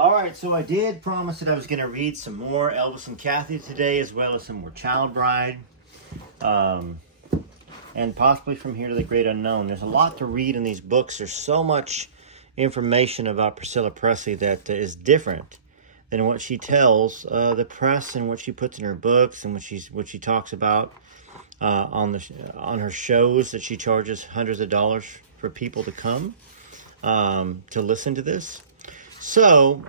All right, so I did promise that I was going to read some more Elvis and Kathy today, as well as some more Child Bride, and possibly From Here to the Great Unknown. There's a lot to read in these books. There's so much information about Priscilla Presley that is different than what she tells the press and what she puts in her books and what she talks about on her shows that she charges hundreds of dollars for people to come to listen to this. So,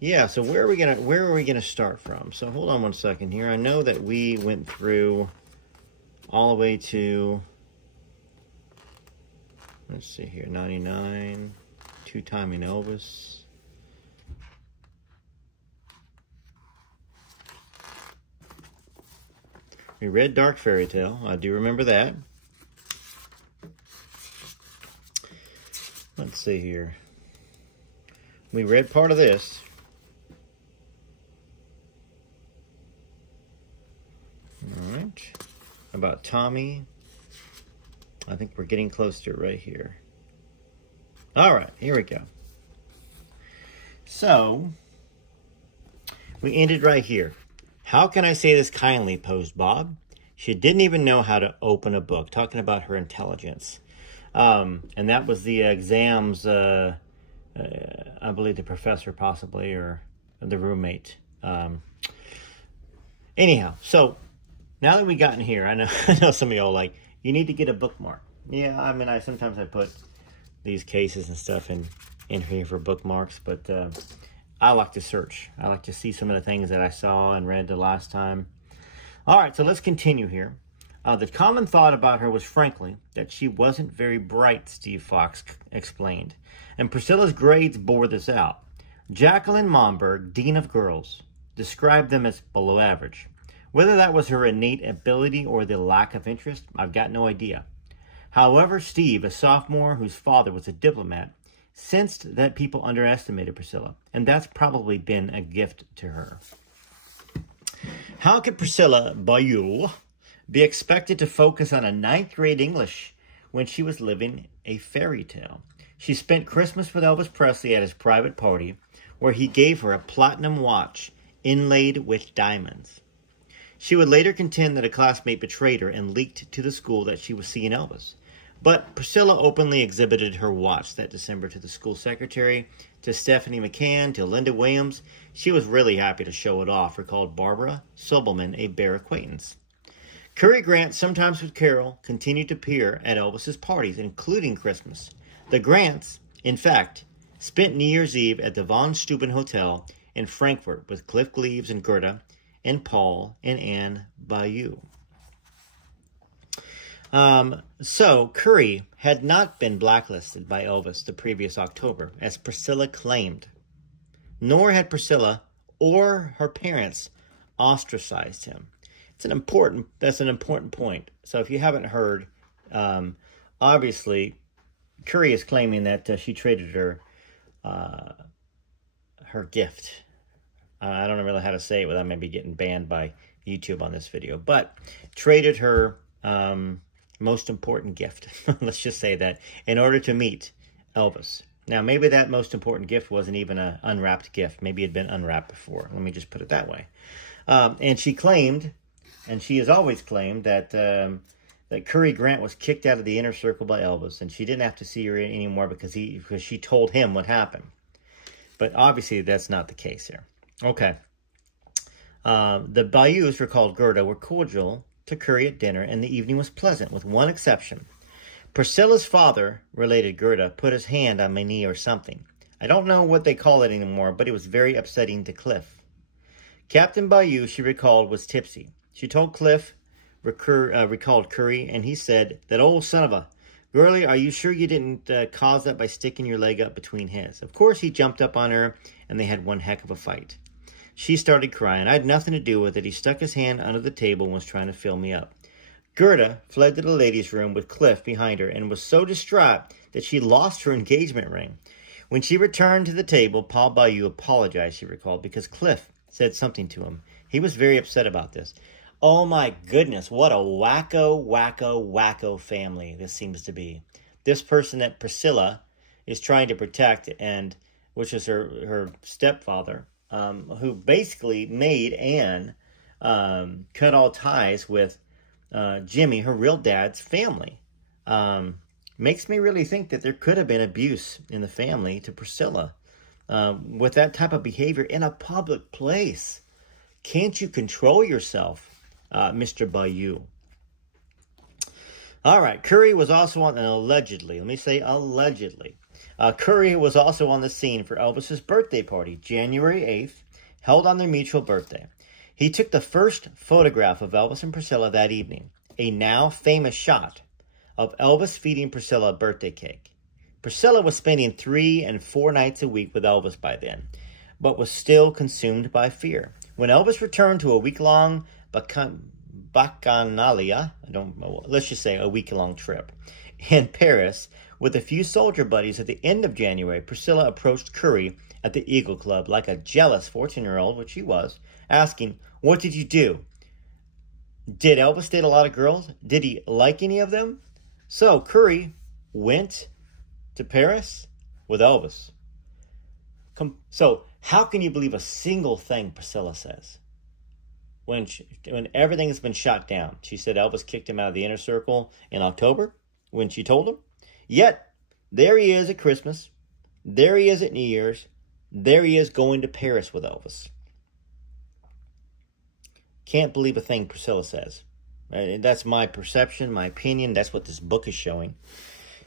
yeah, so where are we gonna start from? So hold on one second here. I know that we went through all the way to, let's see here, 99, Two-Timing Elvis. We read Dark Fairy Tale. I do remember that. Let's see here. We read part of this. All right. About Tommy. I think we're getting close to it right here. All right, here we go. So, we ended right here. How can I say this kindly, posed Bob. She didn't even know how to open a book, talking about her intelligence. And that was the exams, I believe the professor possibly, or the roommate. Anyhow, so now that we got in here, I know some of y'all like, you need to get a bookmark. Yeah, I mean, sometimes I put these cases and stuff in here for bookmarks, but I like to search. I like to see some of the things that I saw and read the last time. All right, so let's continue here. The common thought about her was, frankly, that she wasn't very bright, Steve Fox explained. And Priscilla's grades bore this out. Jacqueline Momberg, Dean of Girls, described them as below average. Whether that was her innate ability or the lack of interest, I've got no idea. However, Steve, a sophomore whose father was a diplomat, sensed that people underestimated Priscilla, and that's probably been a gift to her. How could Priscilla Bayou be expected to focus on a 9th grade English when she was living a fairy tale? She spent Christmas with Elvis Presley at his private party, where he gave her a platinum watch inlaid with diamonds. She would later contend that a classmate betrayed her and leaked to the school that she was seeing Elvis. But Priscilla openly exhibited her watch that December to the school secretary, to Stephanie McCann, to Linda Williams. She was really happy to show it off, recalled Barbara Sobelman, a bare acquaintance. Curry Grant, sometimes with Carol, continued to appear at Elvis's parties, including Christmas. The Grants, in fact, spent New Year's Eve at the Von Steuben Hotel in Frankfurt with Cliff Gleaves and Gerda and Paul and Anne Bayou. So Curry had not been blacklisted by Elvis the previous October, as Priscilla claimed. Nor had Priscilla or her parents ostracized him. That's an important point. So if you haven't heard, obviously, Curry is claiming that she traded her gift. I don't know really how to say it without maybe getting banned by YouTube on this video, but traded her most important gift. Let's just say that, in order to meet Elvis. Now, maybe that most important gift wasn't even an unwrapped gift. Maybe it had been unwrapped before. Let me just put it that way. And she claimed, and she has always claimed, that that Curry Grant was kicked out of the inner circle by Elvis, and she didn't have to see her anymore because she told him what happened. But obviously, that's not the case here. Okay. The Bayous, recalled Gerda, were cordial to Curry at dinner, and the evening was pleasant, with one exception. Priscilla's father, related Gerda, put his hand on my knee or something. I don't know what they call it anymore, but it was very upsetting to Cliff. Captain Bayou, she recalled, was tipsy. She told Cliff, recalled Curry, and he said, that old son of a... Girlie, are you sure you didn't cause that by sticking your leg up between his? Of course, he jumped up on her, and they had one heck of a fight. She started crying. I had nothing to do with it. He stuck his hand under the table and was trying to fill me up. Gerda fled to the ladies' room with Cliff behind her and was so distraught that she lost her engagement ring. When she returned to the table, Paul Bayou apologized, she recalled, because Cliff said something to him. He was very upset about this. Oh my goodness, what a wacko family this seems to be. This person that Priscilla is trying to protect, and which is her stepfather, who basically made Anne cut all ties with Jimmy, her real dad's family. Makes me really think that there could have been abuse in the family to Priscilla with that type of behavior in a public place. Can't you control yourself, Mr. Bayou? All right, Curry was also on, and allegedly, let me say allegedly, Curry was also on the scene for Elvis's birthday party, January 8th, held on their mutual birthday. He took the first photograph of Elvis and Priscilla that evening, a now famous shot of Elvis feeding Priscilla a birthday cake. Priscilla was spending 3 and 4 nights a week with Elvis by then, but was still consumed by fear. When Elvis returned to a week-long bacchanalia, let's just say a week-long trip, in Paris, with a few soldier buddies at the end of January, Priscilla approached Curry at the Eagle Club like a jealous 14-year-old, which she was, asking, "What did you do? Did Elvis date a lot of girls? Did he like any of them?" So Curry went to Paris with Elvis. So how can you believe a single thing Priscilla says? When everything has been shot down. She said Elvis kicked him out of the inner circle in October when she told him. Yet, there he is at Christmas. There he is at New Year's. There he is going to Paris with Elvis. Can't believe a thing Priscilla says. That's my perception, my opinion. That's what this book is showing.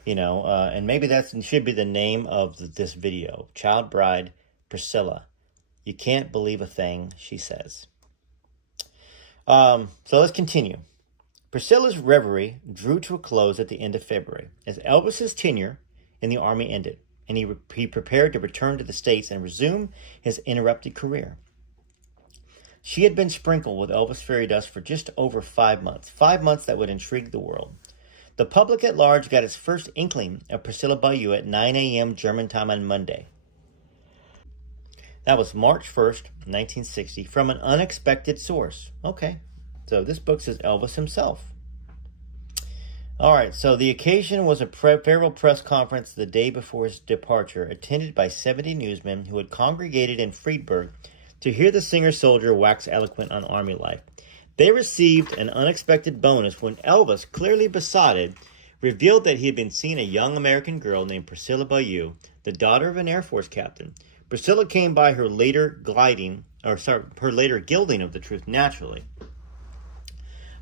And maybe that should be the name of this video. Child Bride Priscilla. You can't believe a thing she says. So let's continue. Priscilla's reverie drew to a close at the end of February, as Elvis's tenure in the Army ended, and he prepared to return to the States and resume his interrupted career. She had been sprinkled with Elvis fairy dust for just over 5 months. 5 months that would intrigue the world. The public at large got its first inkling of Priscilla Bayou at 9 a.m. German time on Monday. That was March 1st, 1960, from an unexpected source. Okay, so this book says Elvis himself. All right, so the occasion was a farewell press conference the day before his departure, attended by 70 newsmen who had congregated in Friedberg to hear the singer-soldier wax eloquent on Army life. They received an unexpected bonus when Elvis, clearly besotted, revealed that he had been seeing a young American girl named Priscilla Bayou, the daughter of an Air Force captain. Priscilla came by her later gilding of the truth naturally.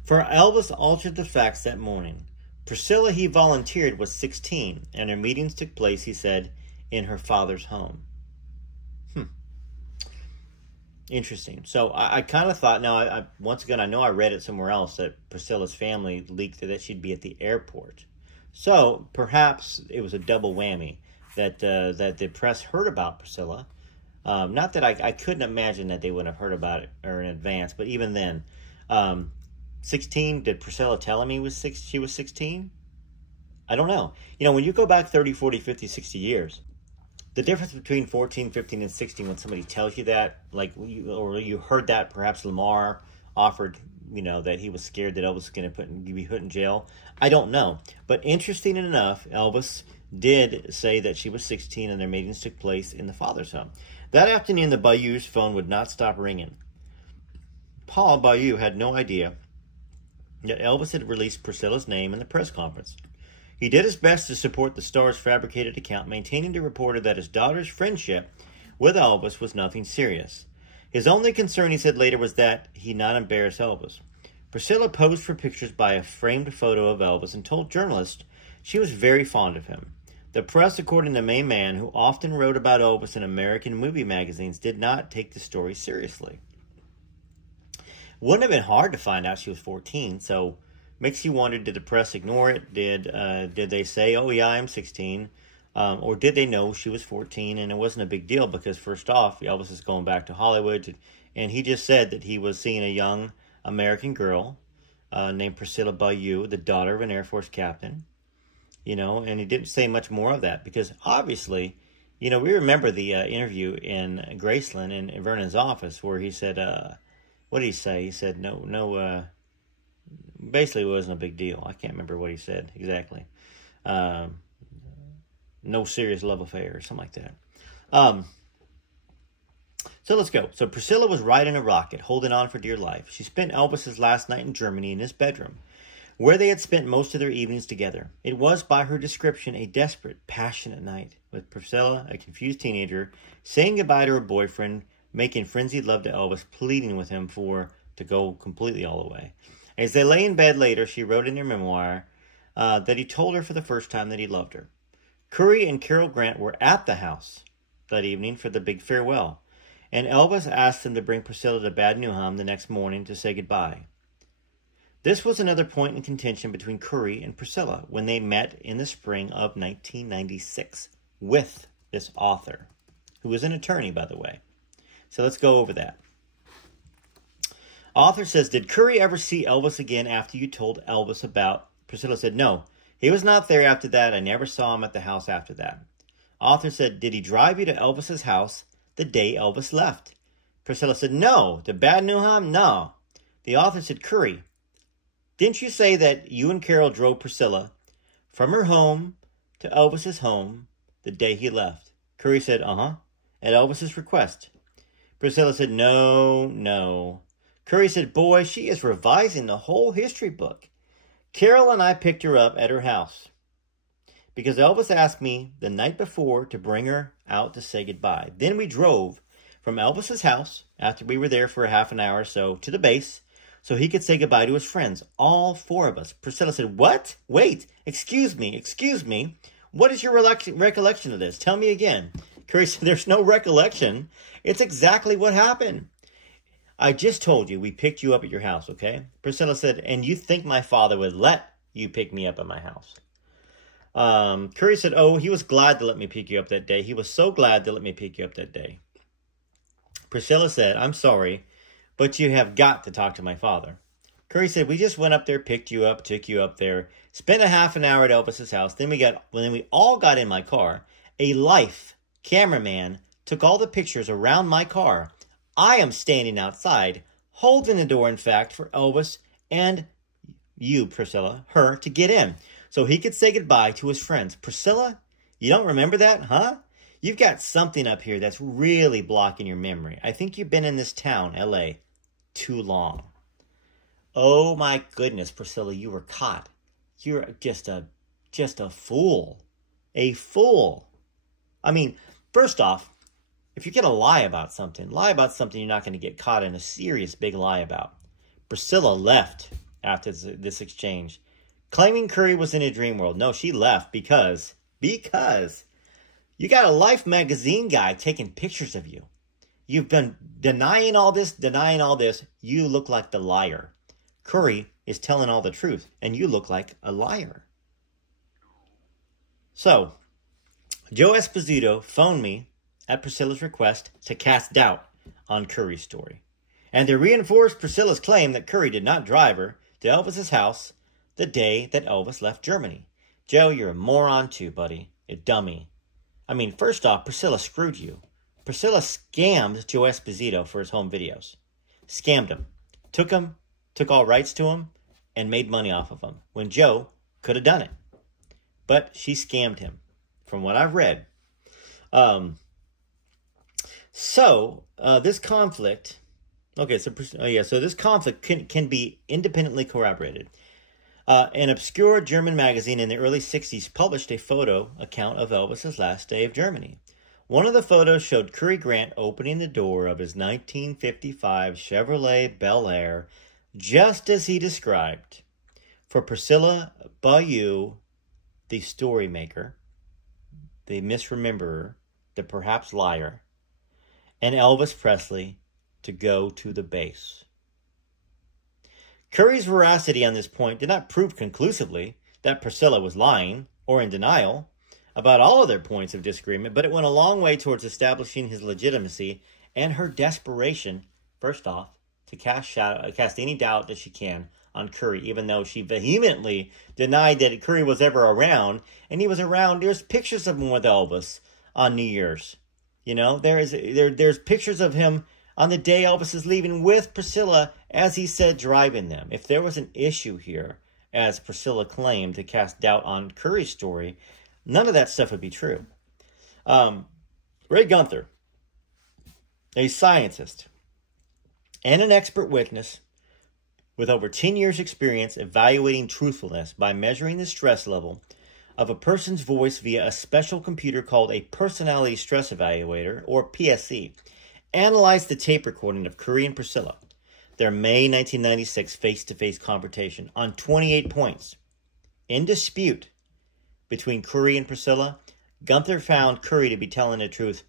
For Elvis altered the facts that morning. Priscilla, he volunteered, was 16, and her meetings took place, he said, in her father's home. Interesting. So I kind of thought, now, once again, I know I read it somewhere else, that Priscilla's family leaked that she'd be at the airport. So perhaps it was a double whammy. That the press heard about Priscilla. Not that I couldn't imagine that they wouldn't have heard about it or in advance, but even then, 16, did Priscilla tell him she was 16? I don't know. When you go back 30, 40, 50, 60 years, the difference between 14, 15, and 16, when somebody tells you that, or you heard that perhaps Lamar offered, that he was scared that Elvis was going to be put in jail. I don't know. But interesting enough, Elvis did say that she was 16 and their meetings took place in the father's home. That afternoon, the Bayou's phone would not stop ringing. Paul Bayou had no idea that Elvis had released Priscilla's name in the press conference. He did his best to support the star's fabricated account, maintaining to reporter that his daughter's friendship with Elvis was nothing serious. His only concern, he said later, was that he not embarrass Elvis. Priscilla posed for pictures by a framed photo of Elvis and told journalists she was very fond of him. The press, according to the main man, who often wrote about Elvis in American movie magazines, did not take the story seriously. Wouldn't have been hard to find out she was 14, so makes you wonder, did the press ignore it? Did they say, oh yeah, I'm 16? Or did they know she was 14 and it wasn't a big deal? Because first off, Elvis is going back to Hollywood, and he just said that he was seeing a young American girl named Priscilla Bayou, the daughter of an Air Force captain. And he didn't say much more of that because obviously, we remember the interview in Graceland in Vernon's office where he said, what did he say? He said, no, basically it wasn't a big deal. I can't remember what he said exactly. no serious love affair or something like that. So let's go. So Priscilla was riding a rocket, holding on for dear life. She spent Elvis's last night in Germany in his bedroom, where they had spent most of their evenings together. It was, by her description, a desperate, passionate night, with Priscilla, a confused teenager, saying goodbye to her boyfriend, making frenzied love to Elvis, pleading with him to go completely all the way. As they lay in bed later, she wrote in her memoir that he told her for the first time that he loved her. Curry and Carol Grant were at the house that evening for the big farewell, and Elvis asked them to bring Priscilla to Bad Newham the next morning to say goodbye. This was another point in contention between Curry and Priscilla when they met in the spring of 1996 with this author, who was an attorney, by the way. So let's go over that. Author says, did Curry ever see Elvis again after you told Elvis about? Priscilla said, no, he was not there after that. I never saw him at the house after that. Author said, did he drive you to Elvis's house the day Elvis left? Priscilla said, no. To Bad Newham? No. The author said, Curry, didn't you say that you and Carol drove Priscilla from her home to Elvis's home the day he left? Curry said, uh-huh, at Elvis's request. Priscilla said, no. Curry said, boy, she is revising the whole history book. Carol and I picked her up at her house because Elvis asked me the night before to bring her out to say goodbye. Then we drove from Elvis's house, after we were there for a half an hour or so, to the base so he could say goodbye to his friends, all four of us. Priscilla said, what? Wait, excuse me. What is your recollection of this? Tell me again. Curry said, there's no recollection. It's exactly what happened. I just told you we picked you up at your house, okay? Priscilla said, and you think my father would let you pick me up at my house? Curry said, oh, he was glad to let me pick you up that day. He was so glad to let me pick you up that day. Priscilla said, I'm sorry, but you have got to talk to my father. Curry said, we just went up there, picked you up, took you up there, spent a half an hour at Elvis's house. Then we all got in my car. A life cameraman took all the pictures around my car. I am standing outside, holding the door, in fact, for Elvis and you, Priscilla, her, to get in, so he could say goodbye to his friends. Priscilla, you don't remember that, huh? You've got something up here that's really blocking your memory. I think you've been in this town, L.A., too long. Oh, my goodness, Priscilla, you were caught. You're just a fool. A fool. I mean, first off, if you're going to lie about something you're not going to get caught in a serious big lie about. Priscilla left after this exchange, claiming Curry was in a dream world. No, she left because you got a Life magazine guy taking pictures of you. You've been denying all this. You look like the liar. Curry is telling all the truth, and you look like a liar. So, Joe Esposito phoned me at Priscilla's request to cast doubt on Curry's story, and to reinforce Priscilla's claim that Curry did not drive her to Elvis's house the day that Elvis left Germany. Joe, you're a moron too, buddy. A dummy. I mean, first off, Priscilla screwed you. Priscilla scammed Joe Esposito for his home videos. Scammed him. Took all rights to him, and made money off of him, when Joe could have done it. But she scammed him, from what I've read. So this conflict, this conflict can be independently corroborated. An obscure German magazine in the early 60s published a photo account of Elvis's last day of Germany. One of the photos showed Curry Grant opening the door of his 1955 Chevrolet Bel Air, just as he described. For Priscilla Bayou, the story maker, the misrememberer, the perhaps liar, and Elvis Presley to go to the base. Curry's veracity on this point did not prove conclusively that Priscilla was lying or in denial about all of their points of disagreement, but it went a long way towards establishing his legitimacy and her desperation, first off, to cast any doubt that she can on Curry, even though she vehemently denied that Curry was ever around, and he was around. There's pictures of him with Elvis on New Year's. You know, there's pictures of him on the day Elvis is leaving with Priscilla, as he said, driving them. If there was an issue here, as Priscilla claimed, to cast doubt on Curry's story, none of that stuff would be true. Ray Gunther, a scientist and an expert witness with over 10 years experience evaluating truthfulness by measuring the stress level of a person's voice via a special computer called a Personality Stress Evaluator, or PSE, analyzed the tape recording of Curry and Priscilla, their May 1996 face-to-face confrontation, on 28 points. In dispute between Curry and Priscilla, Gunther found Curry to be telling the truth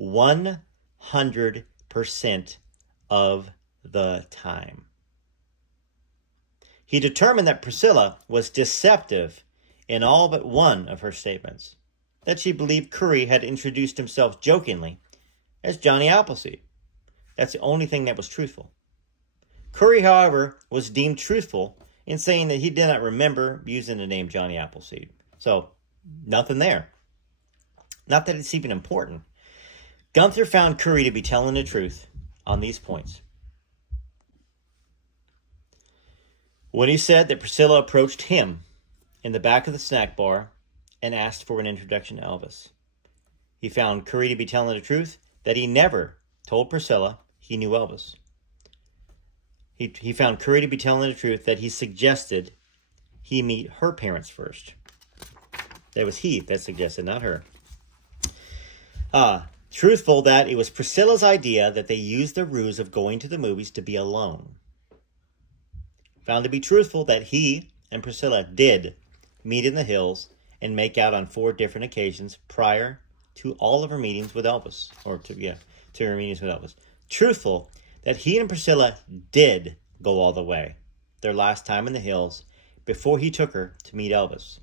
100% of the time. He determined that Priscilla was deceptive in all but one of her statements, that she believed Curry had introduced himself jokingly as Johnny Appleseed. That's the only thing that was truthful. Curry, however, was deemed truthful in saying that he did not remember using the name Johnny Appleseed. So, nothing there. Not that it's even important. Gunther found Curry to be telling the truth on these points. When he said that Priscilla approached him in the back of the snack bar and asked for an introduction to Elvis. He found Curry to be telling the truth that he never told Priscilla he knew Elvis. He found Curry to be telling the truth that he suggested he meet her parents first. That was he that suggested, not her. Truthful that it was Priscilla's idea that they used the ruse of going to the movies to be alone. Found to be truthful that he and Priscilla did meet in the hills and make out on 4 different occasions prior to all of her meetings with Elvis. To her meetings with Elvis. Truthful that he and Priscilla did go all the way their last time in the hills before he took her to meet Elvis.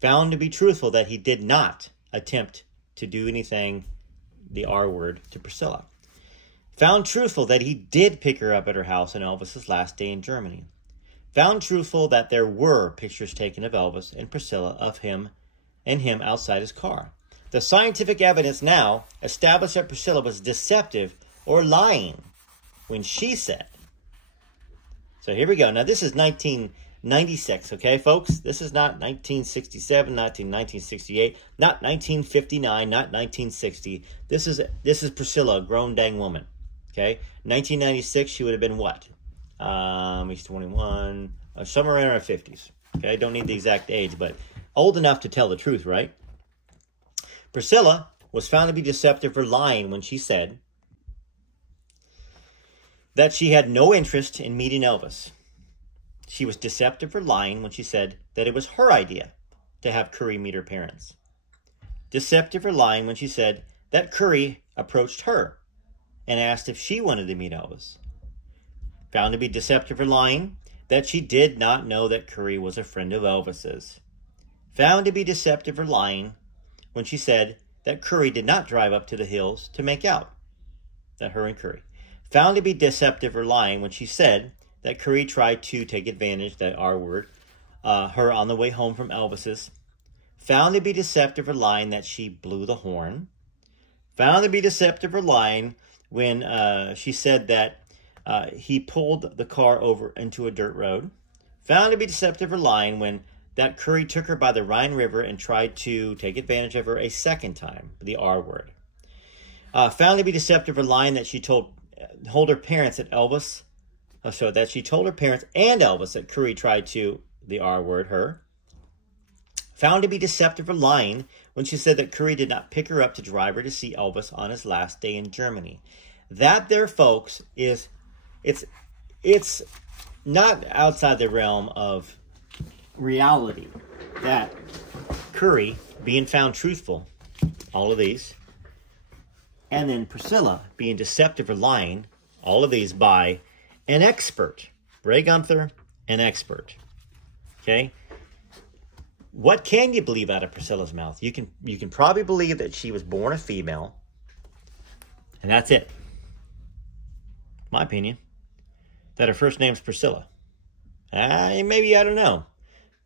Found to be truthful that he did not attempt to do anything, the R word, to Priscilla. Found truthful that he did pick her up at her house on Elvis's last day in Germany. Found truthful that there were pictures taken of Elvis and Priscilla of him and him outside his car. The scientific evidence now established that Priscilla was deceptive or lying when she said. So here we go. Now this is 1996, okay, folks? This is not 1967, not 1968, not 1959, not 1960. This is Priscilla, a grown dang woman, okay? 1996, she would have been what? He's 21, somewhere around her 50s. Okay, I don't need the exact age, but old enough to tell the truth, right? Priscilla was found to be deceptive or lying when she said that she had no interest in meeting Elvis. She was deceptive or lying when she said that it was her idea to have Curry meet her parents. Deceptive or lying when she said that Curry approached her and asked if she wanted to meet Elvis. Found to be deceptive or lying that she did not know that Curry was a friend of Elvis's. Found to be deceptive or lying when she said that Curry did not drive up to the hills to make out. That her and Curry. Found to be deceptive or lying when she said that Curry tried to take advantage, that R word, her on the way home from Elvis's. Found to be deceptive or lying that she blew the horn. Found to be deceptive or lying when she said that he pulled the car over into a dirt road. Found to be deceptive or lying when that Curry took her by the Rhine River and tried to take advantage of her a second time, the R word. Found to be deceptive or lying that she told her parents that Elvis, that she told her parents and Elvis that Curry tried to, the R word, her. Found to be deceptive or lying when she said that Curry did not pick her up to drive her to see Elvis on his last day in Germany. That there, folks, is... It's not outside the realm of reality that Curry being found truthful, all of these, and then Priscilla being deceptive or lying, all of these by an expert. Ray Gunther, an expert. Okay? What can you believe out of Priscilla's mouth? You can probably believe that she was born a female, and that's it. My opinion. That her first name's Priscilla. Maybe, I don't know.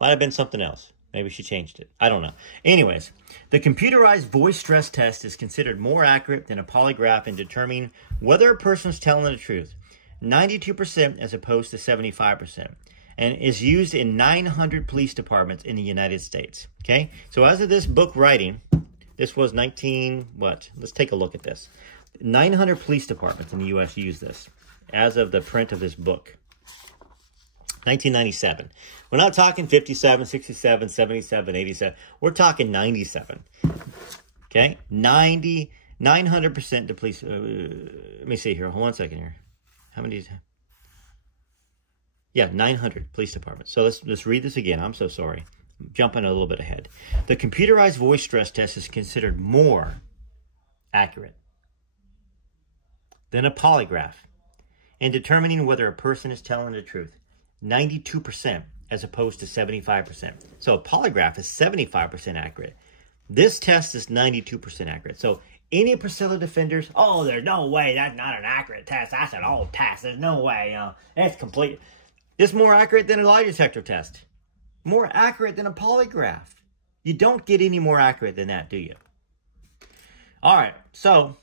Might have been something else. Maybe she changed it. I don't know. Anyways, the computerized voice stress test is considered more accurate than a polygraph in determining whether a person's telling the truth. 92% as opposed to 75%. and is used in 900 police departments in the United States. Okay, so as of this book writing, this was let's take a look at this. 900 police departments in the U.S. use this as of the print of this book. 1997. We're not talking 57, 67, 77, 87. We're talking 97. Okay, 900% to police. Let me see here. Hold on 1 second here. How many? Yeah, 900 police departments. So let's read this again. I'm so sorry. I'm jumping a little bit ahead. The computerized voice stress test is considered more accurate than a polygraph in determining whether a person is telling the truth. 92% as opposed to 75%. So a polygraph is 75% accurate. This test is 92% accurate. So any Priscilla defenders, oh, there's no way, that's not an accurate test. That's an old test. There's no way. That's complete. It's more accurate than a lie detector test. More accurate than a polygraph. You don't get any more accurate than that, do you? All right, so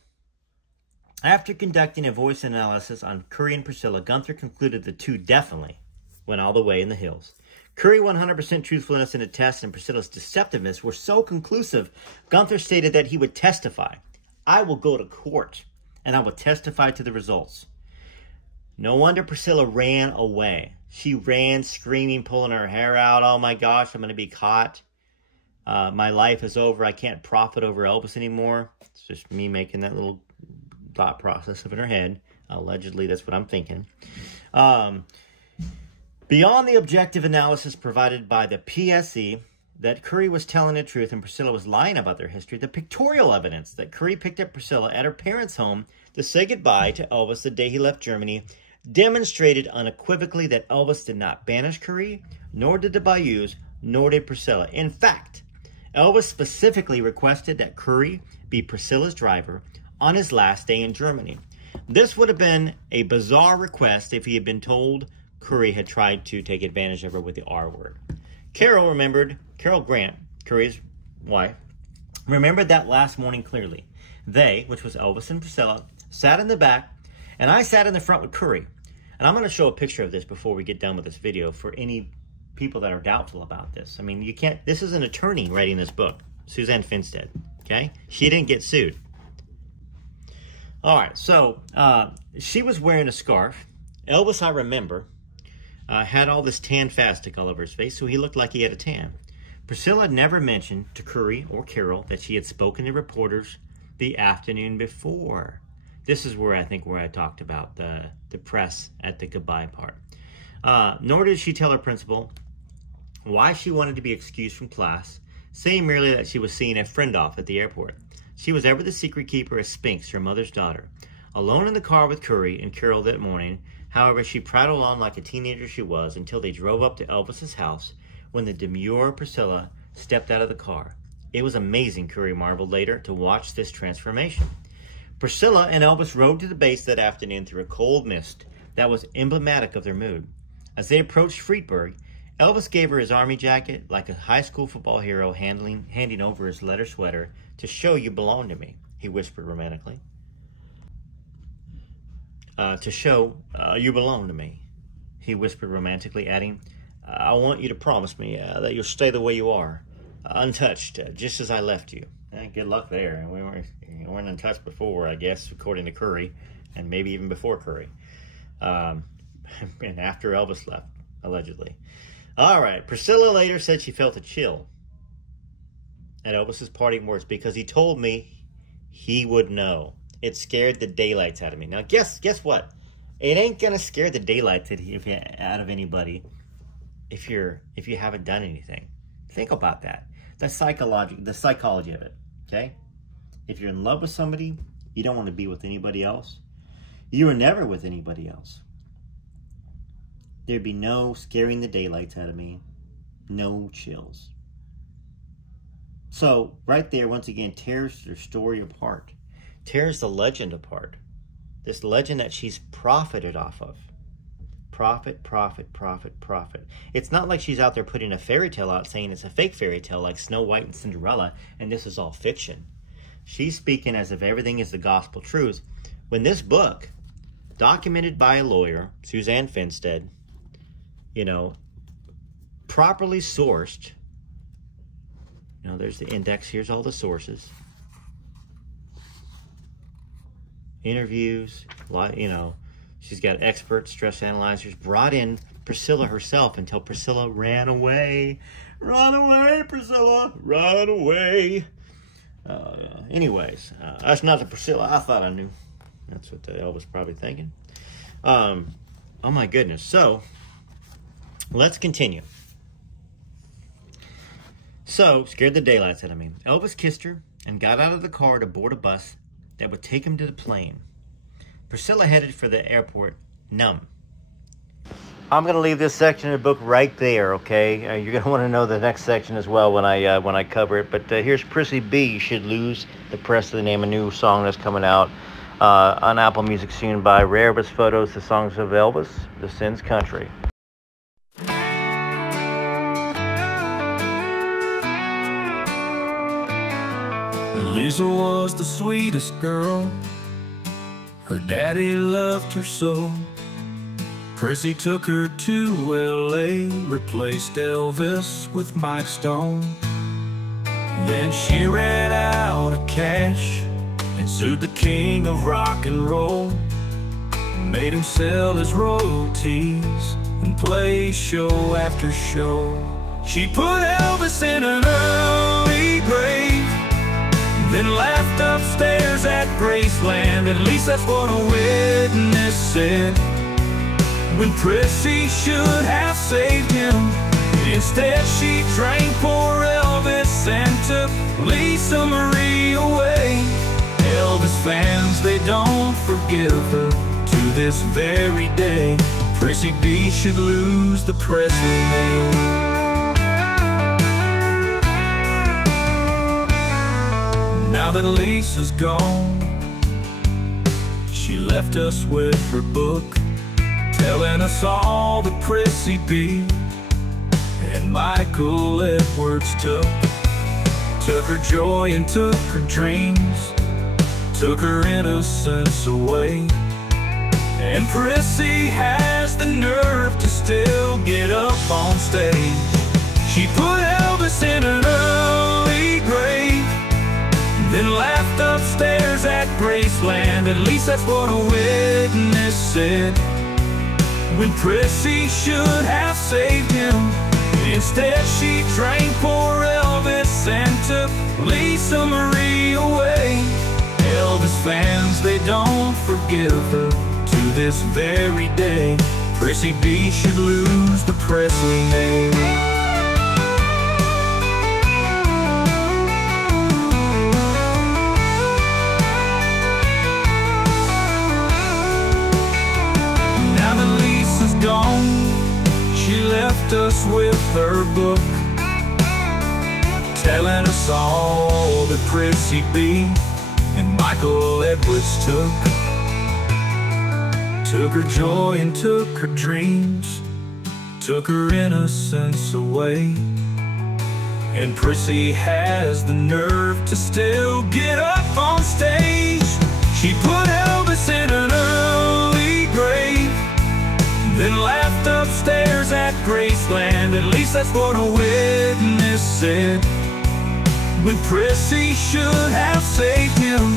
after conducting a voice analysis on Curry and Priscilla, Gunther concluded the two definitely went all the way in the hills. Curry 100% truthfulness in the test and Priscilla's deceptiveness were so conclusive, Gunther stated that he would testify. I will go to court and I will testify to the results. No wonder Priscilla ran away. She ran screaming, pulling her hair out. Oh my gosh, I'm going to be caught. My life is over. I can't profit over Elvis anymore. It's just me making that little thought process up in her head. Allegedly, that's what I'm thinking. Beyond the objective analysis provided by the PSE that Curry was telling the truth and Priscilla was lying about their history, the pictorial evidence that Curry picked up Priscilla at her parents' home to say goodbye to Elvis the day he left Germany demonstrated unequivocally that Elvis did not banish Curry, nor did the Bayous, nor did Priscilla. In fact, Elvis specifically requested that Curry be Priscilla's driver on his last day in Germany. This would have been a bizarre request if he had been told Curry had tried to take advantage of her with the R word. Carol Grant, Curry's wife, remembered that last morning clearly. They, which was Elvis and Priscilla, sat in the back, and I sat in the front with Curry. And I'm going to show a picture of this before we get done with this video for any people that are doubtful about this. I mean, you can't, this is an attorney writing this book, Suzanne Finstead, okay? She didn't get sued. All right, so she was wearing a scarf. Elvis, I remember, had all this tan fastic all over his face, so he looked like he had a tan. Priscilla never mentioned to Curry or Carol that she had spoken to reporters the afternoon before. This is where I talked about the press at the goodbye part. Nor did she tell her principal why she wanted to be excused from class, saying merely that she was seeing a friend off at the airport. She was ever the secret keeper as Spinks, her mother's daughter. Alone in the car with Curry and Carol that morning, however, she prattled on like a teenager she was until they drove up to Elvis's house when the demure Priscilla stepped out of the car. It was amazing, Curry marveled later, to watch this transformation. Priscilla and Elvis rode to the base that afternoon through a cold mist that was emblematic of their mood. As they approached Friedberg, Elvis gave her his army jacket like a high school football hero handing over his leather sweater. To show you belong to me, he whispered romantically. To show you belong to me, he whispered romantically, adding, I want you to promise me that you'll stay the way you are, untouched, just as I left you. Good luck there. We weren't untouched before, I guess, according to Curry, and maybe even before Curry. And after Elvis left, allegedly. All right, Priscilla later said she felt a chill at Elvis's parting words because he told me he would know. It scared the daylights out of me. Now, guess what? It ain't gonna scare the daylights out of anybody if you haven't done anything. Think about that. The psychology of it. Okay? If you're in love with somebody, you don't want to be with anybody else. You are never with anybody else. There'd be no scaring the daylights out of me. No chills. So, right there, once again, tears their story apart. Tears the legend apart. This legend that she's profited off of. Profit, profit, profit, profit. It's not like she's out there putting a fairy tale out saying it's a fake fairy tale like Snow White and Cinderella and this is all fiction. She's speaking as if everything is the gospel truth. When this book, documented by a lawyer, Suzanne Finstead, properly sourced. You know, there's the index. Here's all the sources. Interviews, you know, she's got expert stress analyzers. Brought in Priscilla herself until Priscilla ran away. Run away, Priscilla, run away. Anyways, that's not the Priscilla I thought I knew. That's what Elvis probably thinking. Oh my goodness. So let's continue. So, scared the daylights out of me. Elvis kissed her and got out of the car to board a bus that would take him to the plane. Priscilla headed for the airport, numb. I'm going to leave this section of the book right there, okay? You're going to want to know the next section as well when I cover it. But here's Prissy B. You Should Lose the Presley name, a new song that's coming out on Apple Music soon by Rare Elvis Photos, the songs of Elvis, The Sins Country. Lisa was the sweetest girl. Her daddy loved her so. Prissy took her to L.A., replaced Elvis with Mike Stone. Then she ran out of cash and sued the king of rock and roll. Made him sell his royalties and play show after show. She put Elvis in an early grave, then laughed upstairs at Graceland. At least that's what a witness said, when Prissy should have saved him. Instead she drank poor Elvis and took Lisa Marie away. Elvis fans, they don't forgive her to this very day. Prissy B should lose the Presley name. Now that Lisa's gone, she left us with her book, telling us all that Prissy B and Michael Edwards took. Took her joy and took her dreams, took her innocence away. And Prissy has the nerve to still get up on stage. She put Elvis in an early grave, then laughed upstairs at Graceland. At least that's what a witness said, when Prissy should have saved him. Instead she drank poor Elvis and took Lisa Marie away. Elvis fans, they don't forgive her to this very day. Prissy B should lose the Presley name. She left us with her book, telling us all that Prissy B and Michael Edwards took. Took her joy and took her dreams, took her innocence away. And Prissy has the nerve to still get up on stage. She put Elvis in an early grave, then laughed upstairs at Graceland. At least that's what a witness said, when Prissy should have saved him.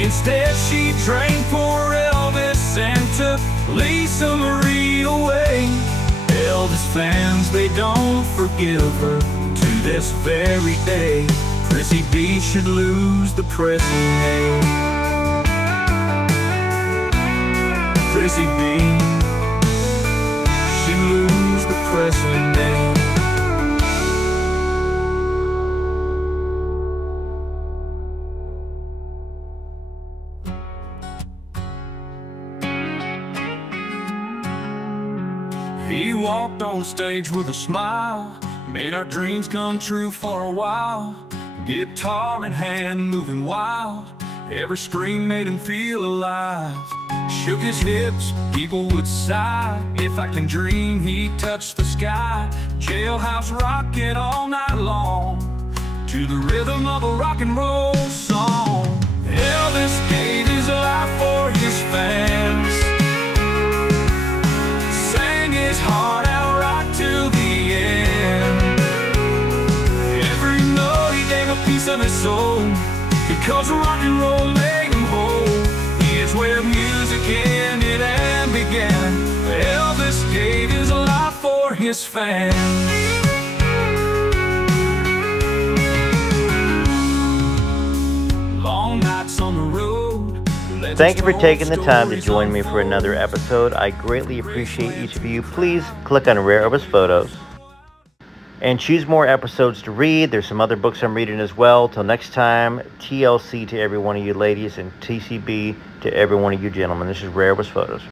Instead she drank poor Elvis and took Lisa Marie away. Elvis fans, they don't forgive her to this very day. Prissy B should lose the Presley name. Prissy B should lose the Presley name. He walked on stage with a smile, made our dreams come true for a while. Guitar in hand, moving wild, every scream made him feel alive. Shook his hips, people would sigh. If I can dream, he'd touch the sky. Jailhouse rocking all night long, to the rhythm of a rock and roll song. Elvis gave his life for his fans, sang his heart out right till the end. soul. Because rock and roll made him whole. Here's where music ended and began. Elvis gave his life for his fans. Long nights on the road. Thank you for taking the time to join me for another episode. I greatly appreciate each of you. Please click on Rare Elvis Photos and choose more episodes to read. There's some other books I'm reading as well. Till next time, TLC to every one of you ladies and TCB to every one of you gentlemen. This is Rare Elvis Photos.